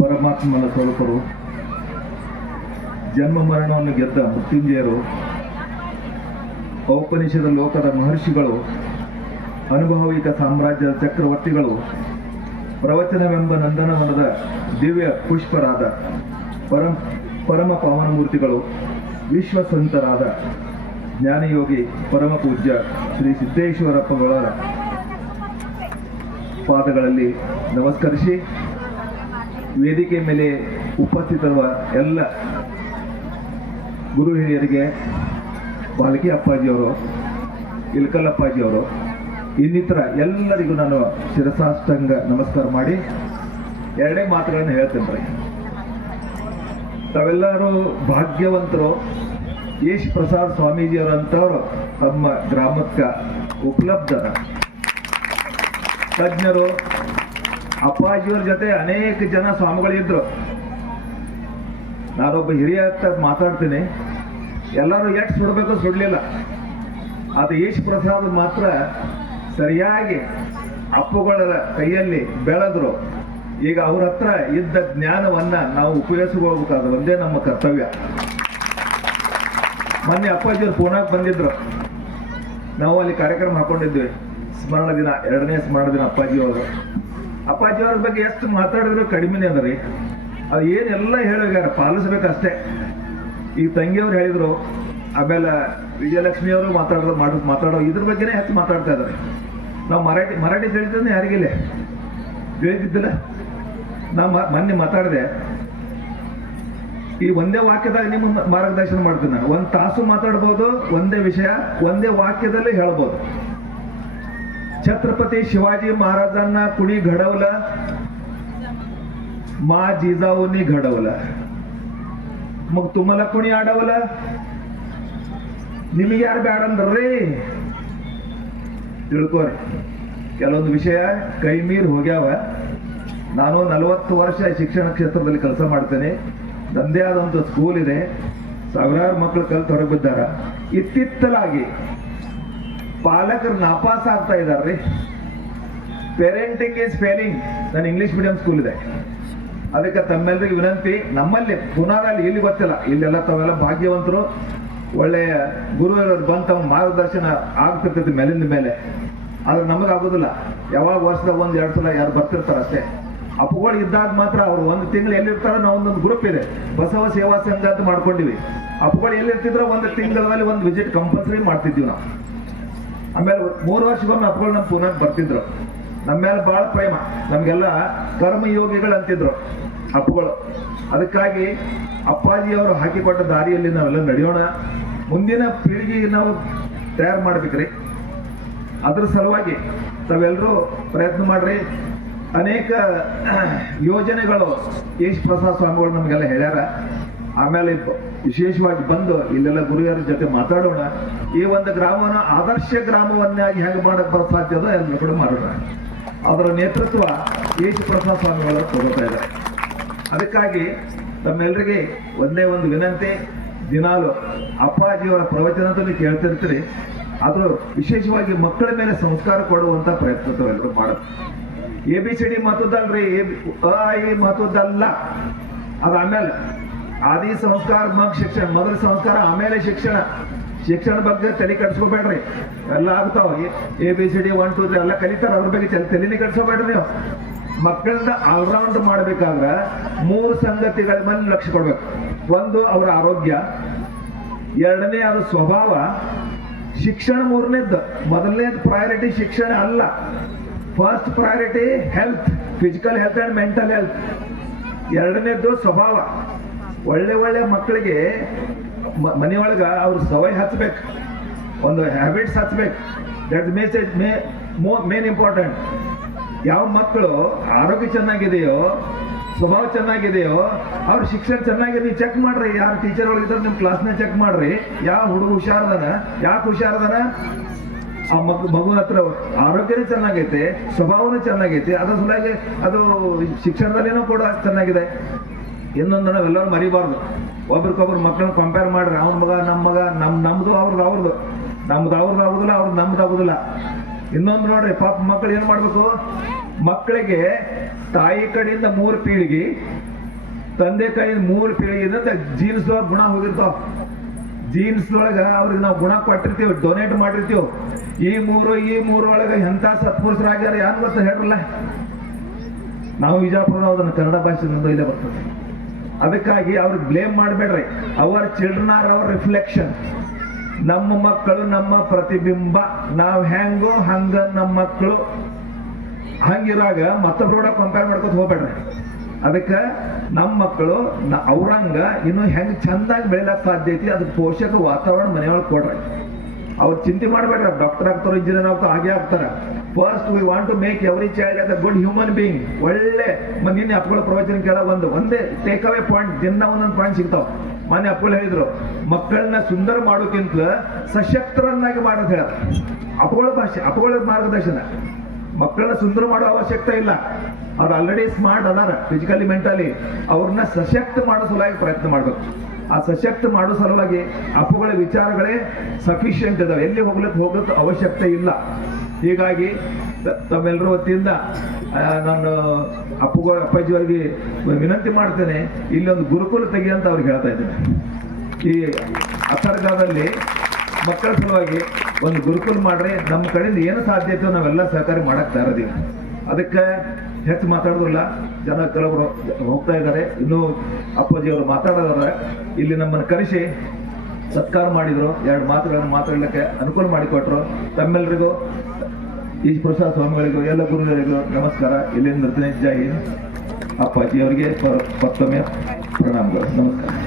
ಪರಮಾತ್ಮನ ಸ್ವರೂಪರು, ಜನ್ಮ ಮರಣವನ್ನು ಗೆದ್ದ ಮೃತ್ಯುಂಜಯರು, ಔಪನಿಷದ ಲೋಕದ ಮಹರ್ಷಿಗಳು, ಅನುಭವಿಕ ಸಾಮ್ರಾಜ್ಯದ ಚಕ್ರವರ್ತಿಗಳು, ಪ್ರವಚನವೆಂಬ ನಂದನವನದ ದಿವ್ಯ ಪುಷ್ಪರಾದ ಪರಮ ಪಾವನಮೂರ್ತಿಗಳು, ವಿಶ್ವಸಂತರಾದ ಜ್ಞಾನಯೋಗಿ ಪರಮ ಪೂಜ್ಯ ಶ್ರೀ ಸಿದ್ದೇಶ್ವರಪ್ಪಗಳ ಪಾದಗಳಲ್ಲಿ ನಮಸ್ಕರಿಸಿ, ವೇದಿಕೆ ಮೇಲೆ ಉಪಸ್ಥಿತರುವ ಎಲ್ಲ ಗುರು ಹಿರಿಯರಿಗೆ, ಬಾಲಕಿ ಅಪ್ಪಾಜಿಯವರು, ಇಲ್ಕಲ್ ಅಪ್ಪಾಜಿಯವರು, ಇನ್ನಿತರ ಎಲ್ಲರಿಗೂ ನಾನು ಶಿರಸಾಷ್ಟಾಂಗ ನಮಸ್ಕಾರ ಮಾಡಿ ಎರಡೇ ಮಾತುಗಳನ್ನು ಹೇಳ್ತೇನೆ. ತಾವೆಲ್ಲರೂ ಭಾಗ್ಯವಂತರು. ಯಶ್ ಪ್ರಸಾದ್ ಸ್ವಾಮೀಜಿಯವರಂತವ್ರು ತಮ್ಮ ಗ್ರಾಮಕ್ಕೆ ಉಪಲಬ್ಧರ ತಜ್ಞರು. ಅಪ್ಪಾಜಿಯವ್ರ ಜೊತೆ ಅನೇಕ ಜನ ಸ್ವಾಮಿಗಳಿದ್ರು. ನಾನೊಬ್ಬ ಹಿರಿಯ ಮಾತಾಡ್ತೀನಿ. ಎಲ್ಲರೂ ಎಷ್ಟು ಸುಡಬೇಕು ಸುಡಲಿಲ್ಲ. ಅದು ಯಶ್ ಪ್ರಸಾದ್ ಮಾತ್ರ ಸರಿಯಾಗಿ ಅಪ್ಪುಗಳ ಕೈಯಲ್ಲಿ ಬೆಳೆದ್ರು. ಈಗ ಅವ್ರ ಹತ್ರ ಇದ್ದ ಜ್ಞಾನವನ್ನ ನಾವು ಉಪಯೋಗಿಸ್ಕೋಬೇಕಾದ ಒಂದೇ ನಮ್ಮ ಕರ್ತವ್ಯ. ಮೊನ್ನೆ ಅಪ್ಪಾಜಿಯವ್ರು ಪೂನಾಕ್ ಬಂದಿದ್ರು. ನಾವು ಅಲ್ಲಿ ಕಾರ್ಯಕ್ರಮ ಹಾಕೊಂಡಿದ್ವಿ. ಸ್ಮರಣ ದಿನ, 2ನೇ ಸ್ಮರಣ ದಿನ ಅಪ್ಪಾಜಿಯವ್ರ ಬಗ್ಗೆ ಎಷ್ಟು ಮಾತಾಡಿದ್ರು ಕಡಿಮೆನೇ ಅದರಿ. ಅದು ಏನೆಲ್ಲ ಹೇಳೋಗ್ಯಾರ, ಪಾಲಿಸ್ಬೇಕಷ್ಟೇ. ಈಗ ತಂಗಿಯವ್ರು ಹೇಳಿದ್ರು, ಆಮೇಲೆ ವಿಜಯಲಕ್ಷ್ಮಿಯವರು ಮಾತಾಡೋ ಇದ್ರ ಬಗ್ಗೆನೇ ಹೆಚ್ಚು ಮಾತಾಡ್ತಾ ಇದ್ದಾರೆ. ನಾವು ಮರಾಠಿ ತಿಳಿದ್ರೆ ಯಾರಿಗಿಲ್ಲ ತಿಳಿದಿದ್ದಿಲ್ಲ. ನಾ ಮೊನ್ನೆ ಮಾತಾಡಿದೆ. ಈ ಒಂದೇ ವಾಕ್ಯದಾಗ ನಿಮ್ಮ ಮಾರ್ಗದರ್ಶನ ಮಾಡ್ತೀನಿ ನಾನು. 1 ತಾಸು ಮಾತಾಡ್ಬೋದು, ಒಂದೇ ವಿಷಯ ಒಂದೇ ವಾಕ್ಯದಲ್ಲಿ ಹೇಳ್ಬೋದು. छत्रपती शिवाजी महाराजांना कुणी घडवलं? मा जिजाऊंनी घडवलं. मग तुम्हाला कुणी अडवलं? ನಿಮಗೆ ಯಾರು ಬೇಡ ಅಂದ್ರಿ? ತಿಳ್ಕೋರಿ, ಕೆಲವೊಂದು ವಿಷಯ ಕೈ ಮೀರಿ ಹೋಗ್ಯಾವ. ನಾನು 40 ವರ್ಷ ಶಿಕ್ಷಣ ಕ್ಷೇತ್ರದಲ್ಲಿ ಕೆಲಸ ಮಾಡ್ತೇನೆ. ನಂದೇ ಆದಂಥ ಸ್ಕೂಲ್ ಇದೆ. ಸಾವಿರಾರು ಮಕ್ಕಳು ಕಲ್ತು ಹೊರಗೆ ಬಿದ್ದಾರ. ಇತ್ತಿತ್ತಲಾಗಿ ಪಾಲಕರು ನಾಪಾಸ್ ಆಗ್ತಾ ಇದ್ದಾರ್ರಿ. Parenting is failing. ನನ್ನ ಇಂಗ್ಲಿಷ್ ಮೀಡಿಯಂ ಸ್ಕೂಲ್ ಇದೆ. ಅದಕ್ಕೆ ತಮ್ಮೆಲ್ಲರಿಗೆ ವಿನಂತಿ, ನಮ್ಮಲ್ಲಿ ಪುನಾದಲ್ಲಿ ಇಲ್ಲಿ ಗೊತ್ತಿಲ್ಲ, ಇಲ್ಲೆಲ್ಲ ತಾವೆಲ್ಲ ಭಾಗ್ಯವಂತರು. ಒಳ್ಳೆಯ ಗುರುವರು ಬಂದು ತಮ್ಮ ಮಾರ್ಗದರ್ಶನ ಆಗ್ತಿರ್ತೈತಿ ಮೇಲಿಂದ ಮೇಲೆ. ಆದ್ರೆ ನಮಗಾಗೋದಿಲ್ಲ. ಯಾವಾಗ ವರ್ಷದಾಗ 1-2 ಸಲ ಯಾರು ಬರ್ತಿರ್ತಾರೆ ಅಷ್ಟೇ. ಅಪ್ಪುಗಳು ಇದ್ದಾಗ ಮಾತ್ರ ಅವ್ರು 1 ತಿಂಗಳು ಎಲ್ಲಿರ್ತಾರೋ ನಾವು ಒಂದೊಂದು ಗ್ರೂಪ್ ಇದೆ, ಬಸವ ಸೇವಾ ಸಂಘ ಅಂತ ಮಾಡ್ಕೊಂಡಿವಿ. ಅಪ್ಪುಗಳು ಎಲ್ಲಿರ್ತಿದ್ರು 1 ತಿಂಗಳಲ್ಲಿ 1 ವಿಸಿಟ್ ಕಂಪಲ್ಸರಿ ಮಾಡ್ತಿದ್ವಿ ನಾವು. ಆಮೇಲೆ 3 ವರ್ಷಕ್ಕೊಮ್ಮೆ ಅಪ್ಪುಗಳು ನಮ್ಮ ಪುನಃ ಬರ್ತಿದ್ರು. ನಮ್ಮ ಮೇಲೆ ಬಹಳ ಪ್ರೇಮ. ನಮಗೆಲ್ಲ ಕರ್ಮಯೋಗಿಗಳು ಅಂತಿದ್ರು ಅಪ್ಪುಗಳು. ಅದಕ್ಕಾಗಿ ಅಪ್ಪಾಜಿಯವರು ಹಾಕಿಕೊಟ್ಟ ದಾರಿಯಲ್ಲಿ ನಾವೆಲ್ಲ ನಡೆಯೋಣ. ಮುಂದಿನ ಪೀಳಿಗೆಗೆ ನಾವು ತಯಾರು ಮಾಡ್ಬೇಕ್ರಿ. ಅದ್ರ ಸಲುವಾಗಿ ತಾವೆಲ್ಲರೂ ಪ್ರಯತ್ನ ಮಾಡ್ರಿ. ಅನೇಕ ಯೋಜನೆಗಳು ಯಶ್ ಪ್ರಸಾದ್ ಸ್ವಾಮಿಗಳು ನಮಗೆಲ್ಲ ಹೇಳ್ಯಾರ. ಆಮೇಲೆ ವಿಶೇಷವಾಗಿ ಬಂದು ಇಲ್ಲೆಲ್ಲ ಗುರುಯರ ಜೊತೆ ಮಾತಾಡೋಣ. ಈ ಒಂದು ಗ್ರಾಮವನ್ನು ಆದರ್ಶ ಗ್ರಾಮವನ್ನಾಗಿ ಹೆಂಗೆ ಮಾಡಕ್ಕೆ ಸಾಧ್ಯದ ಎಲ್ಲ ಕೂಡ ಮಾಡೋಣ. ಅದರ ನೇತೃತ್ವ ಯಶ್ ಪ್ರಸಾದ್ ಸ್ವಾಮಿಗಳು ತಗೋತಾ ಇದ್ದಾರೆ. ಅದಕ್ಕಾಗಿ ತಮ್ಮೆಲ್ಲರಿಗೆ ಒಂದೇ ಒಂದು ವಿನಂತಿ, ದಿನಾಲು ಅಪ್ಪಾಜಿಯವರ ಪ್ರವಚನದಲ್ಲಿ ಕೇಳ್ತಿರ್ತೀರಿ. ಆದರೂ ವಿಶೇಷವಾಗಿ ಮಕ್ಕಳ ಮೇಲೆ ಸಂಸ್ಕಾರ ಕೊಡುವಂತ ಪ್ರಯತ್ನ ತಾವೆಲ್ಲರೂ ಮಾಡೋದು. ABCD ಮಹತ್ವದಲ್ರಿ, ಈ ಮಹತ್ವದಲ್ಲ. ಅದು ಆಮೇಲೆ ಆದಿ ಸಂಸ್ಕಾರ, ಶಿಕ್ಷಣ ಮೊದಲ ಸಂಸ್ಕಾರ, ಆಮೇಲೆ ಶಿಕ್ಷಣ. ಶಿಕ್ಷಣ ಬಗ್ಗೆ ತಲೆ ಕಟ್ಸ್ಕೋಬೇಡ್ರಿ. ಎಲ್ಲ ಆಗ್ತಾವ. ABCD 1 2 3 ಎಲ್ಲ ಕಲಿತಾರ. ಅದ್ರ ಬಗ್ಗೆ ತಲೆನೇ ಕಟ್ಸ್ಕೋಬೇಡ್ರಿ ನೀವು. ಮಕ್ಕಳನ್ನ ಆಲ್ರೌಂಡ್ ಮಾಡ್ಬೇಕಾದ್ರೆ 3 ಸಂಗತಿಗಳ ಮೇಲೆ ಲಕ್ಷ್ಯ ಕೊಡ್ಬೇಕು. 1 ಅವರ ಆರೋಗ್ಯ, 2ನೇ ಅದು ಸ್ವಭಾವ, ಶಿಕ್ಷಣ 3ನೇದ್ದು. ಮೊದಲನೇದು ಪ್ರಯಾರಿಟಿ ಶಿಕ್ಷಣ ಅಲ್ಲ. First priority health, physical health and mental health. 2ನೇದ್ದು ಸ್ವಭಾವ. ಒಳ್ಳೆ ಮಕ್ಕಳಿಗೆ ಮನೆಯೊಳಗ ಅವ್ರ ಸವೈ ಹಚ್ಬೇಕು, ಒಂದು ಹ್ಯಾಬಿಟ್ಸ್ ಹಚ್ಬೇಕು. That message main important. ಯಾವ ಮಕ್ಕಳು ಆರೋಗ್ಯ ಚೆನ್ನಾಗಿದೆಯೋ, ಸ್ವಭಾವ ಚೆನ್ನಾಗಿದೆಯೋ, ಅವ್ರ ಶಿಕ್ಷಣ ಚೆನ್ನಾಗಿದೆ. ಚೆಕ್ ಮಾಡ್ರಿ, ಯಾರು ಟೀಚರ್ ಒಳಗಿದ್ರೆ ನಿಮ್ಮ ಕ್ಲಾಸ್ನ ಚೆಕ್ ಮಾಡ್ರಿ. ಯಾವ ಹುಡುಗ ಹುಷಾರದನ, ಯಾಕೆ ಹುಷಾರದನ? ಆ ಮಗು ಹತ್ರ ಆರೋಗ್ಯನೂ ಚೆನ್ನಾಗೈತೆ, ಸ್ವಭಾವನೂ ಚೆನ್ನಾಗೈತೆ. ಅದ್ರ ಸಲುವಾಗಿ ಅದು ಶಿಕ್ಷಣದಲ್ಲೇನೂ ಕೂಡ ಚೆನ್ನಾಗಿದೆ. ಇನ್ನೊಂದು ನಾವೆಲ್ಲರೂ ಮರಿಬಾರ್ದು. ಒಬ್ರಿಗೊಬ್ರು ಮಕ್ಕಳನ್ನ ಕಂಪೇರ್ ಮಾಡ್ರಿ. ಅವ್ನ ಮಗ, ನಮ್ಮ ಮಗ, ನಮ್ದು ಅವ್ರದ್ದು ನಮ್ದು ಅವ್ರದ್ದು ಆಗುದಿಲ್ಲ, ಅವ್ರದ್ದು ನಮ್ದು ಆಗುದಿಲ್ಲ. ಇನ್ನೊಂದು ನೋಡ್ರಿ, ಪಾಪ ಮಕ್ಕಳು ಏನ್ ಮಾಡ್ಬೇಕು? ಮಕ್ಕಳಿಗೆ ತಾಯಿ ಕಡೆಯಿಂದ 3 ಪೀಳಿಗೆ, ತಂದೆ ಕೈ 3 ಪೀಳಿಗೆ ಜೀನ್ಸ್ ಒಳಗೆ ಗುಣ ಹೋಗಿರ್ತಾವ. ಜೀನ್ಸ್ ಒಳಗ ಅವ್ರಿಗೆ ನಾವು ಗುಣ ಕೊಟ್ಟಿರ್ತೀವಿ, ಡೊನೇಟ್ ಮಾಡಿರ್ತೀವಿ. ಈ ಮೂರು ಒಳಗೆ ಎಂಥ ಸತ್ಪುರುಷರಾಗ್ಯಾರ ಯಾರು ಗೊತ್ತ ಹೇಳ್ರಲ್ಲ. ನಾವು ವಿಜಯಪುರ ಅದನ್ನು ಕನ್ನಡ ಭಾಷೆಯಿಂದ ಇಲ್ಲೇ ಬರ್ತದೆ. ಅದಕ್ಕಾಗಿ ಅವ್ರಿಗೆ ಬ್ಲೇಮ್ ಮಾಡಬೇಡ್ರಿ. Our children are our reflection. ನಮ್ಮ ಮಕ್ಕಳು ನಮ್ಮ ಪ್ರತಿಬಿಂಬ. ನಾವು ಹೆಂಗೋ ಹಂಗ ನಮ್ಮ ಮಕ್ಕಳು. ಹಂಗಿರಾಗ ಮತ್ತೊಬ್ರು ಕೂಡ ಕಂಪೇರ್ ಮಾಡ್ಕೊತ ಹೋಗ್ಬೇಡ್ರಿ. ಅದಕ್ಕೆ ನಮ್ಮ ಮಕ್ಕಳು ಅವ್ರಂಗ ಇನ್ನು ಹೆಂಗ್ ಚಂದಾಗಿ ಬೆಳಿಲಕ್ ಸಾಧ್ಯ ಐತಿ, ಅದಕ್ಕೆ ಪೋಷಕ ವಾತಾವರಣ ಮನೆಯೊಳಗೆ ಕೊಡ್ರಿ. ಅವ್ರು ಚಿಂತೆ ಮಾಡ್ಬೇಡ್ರಿ, ಡಾಕ್ಟರ್ ಆಗ್ತಾರೋ ಇಂಜಿನಿಯರ್ ಆಗ್ತಾರೋ ಹಾಗೆ ಆಗ್ತಾರ. First we want to make every child as a good human being. ಒಳ್ಳೆ ನಿನ್ನೆ ಅಪ್ಪಗಳ ಪ್ರವಚನ ಕೇಳ ಒಂದೇ ಟೇಕ್ ಅವೇ ಪಾಯಿಂಟ್, ದಿನ ಒಂದೊಂದು ಪಾಯಿಂಟ್ ಸಿಗ್ತಾವ. ಮೊನ್ನೆ ಅಪ್ಪಗಳು ಹೇಳಿದ್ರು, ಮಕ್ಕಳನ್ನ ಸುಂದರ ಮಾಡೋಕ್ಕಿಂತ ಸಶಕ್ತರನ್ನಾಗಿ ಮಾಡೋದು ಹೇಳ. ಅಪ್ಪಗಳ ಭಾಷೆ, ಅಪ್ಪಗಳ ಮಾರ್ಗದರ್ಶನ. ಮಕ್ಕಳನ್ನ ಸುಂದರ ಮಾಡೋ ಅವಶ್ಯಕತೆ ಇಲ್ಲ. ಅವ್ರು ಆಲ್ರೆಡಿ ಸ್ಮಾರ್ಟ್ ಅದಾರ ಫಿಸಿಕಲಿ ಮೆಂಟಲಿ. ಅವ್ರನ್ನ ಸಶಕ್ತ ಮಾಡೋ ಸಲುವಾಗಿ ಪ್ರಯತ್ನ ಮಾಡ್ಬೇಕು. ಆ ಸಶಕ್ತ ಮಾಡೋ ಸಲುವಾಗಿ ಅಪ್ಪುಗಳ ವಿಚಾರಗಳೇ ಸಫಿಷಿಯಂಟ್ ಇದಾವೆ. ಎಲ್ಲಿ ಹೋಗ್ಲಿಕ್ಕೆ ಅವಶ್ಯಕತೆ ಇಲ್ಲ. ಹೀಗಾಗಿ ತಮ್ಮೆಲ್ಲರ ವತಿಯಿಂದ ನಾನು ಅಪ್ಪಾಜಿಯವರಿಗೆ ವಿನಂತಿ ಮಾಡ್ತೇನೆ, ಇಲ್ಲೊಂದು ಗುರುಕುಲ ತೆಗಿ ಅಂತ ಅವ್ರಿಗೆ ಹೇಳ್ತಾ ಇದ್ದೇನೆ. ಈ ಅಸರ್ಗಾದಲ್ಲಿ ಮಕ್ಕಳ ಸಲುವಾಗಿ ಒಂದು ಗುರುಕುಲ ಮಾಡ್ರಿ. ನಮ್ಮ ಕಡೆಯಿಂದ ಏನು ಸಾಧ್ಯತೆ ನಾವೆಲ್ಲ ಸಹಕಾರಿ ಮಾಡಕ್ ತಯಾರಿದ್ದೀವಿ. ಅದಕ್ಕೆ ಹೆಚ್ಚು ಮಾತಾಡೋದಿಲ್ಲ. ಜನ ಕೆಲವರು ಹೋಗ್ತಾ ಇದ್ದಾರೆ. ಇನ್ನೂ ಅಪ್ಪಾಜಿಯವರು ಮಾತಾಡೋದಾದ್ರೆ ಇಲ್ಲಿ ನಮ್ಮನ್ನು ಕರೆಸಿ ಸತ್ಕಾರ ಮಾಡಿದ್ರು. 2 ಮಾತುಗಳನ್ನು ಮಾತಾಡಲಿಕ್ಕೆ ಅನುಕೂಲ ಮಾಡಿಕೊಟ್ರು. ತಮ್ಮೆಲ್ಲರಿಗೂ, ಈ ಪ್ರಸಾದ್ ಸ್ವಾಮಿಗಳಿಗೂ, ಎಲ್ಲ ಗುರುಗಳಿಗೂ ನಮಸ್ಕಾರ. ಇಲ್ಲಿಂದ ನಿರ್ತೀನಿ. ಜೈ ಹಿಂದ್. ಅಪ್ಪಾಜಿಯವರಿಗೆ ಮತ್ತೊಮ್ಮೆ ಪ್ರಣಾಮಗಳು. ನಮಸ್ಕಾರ.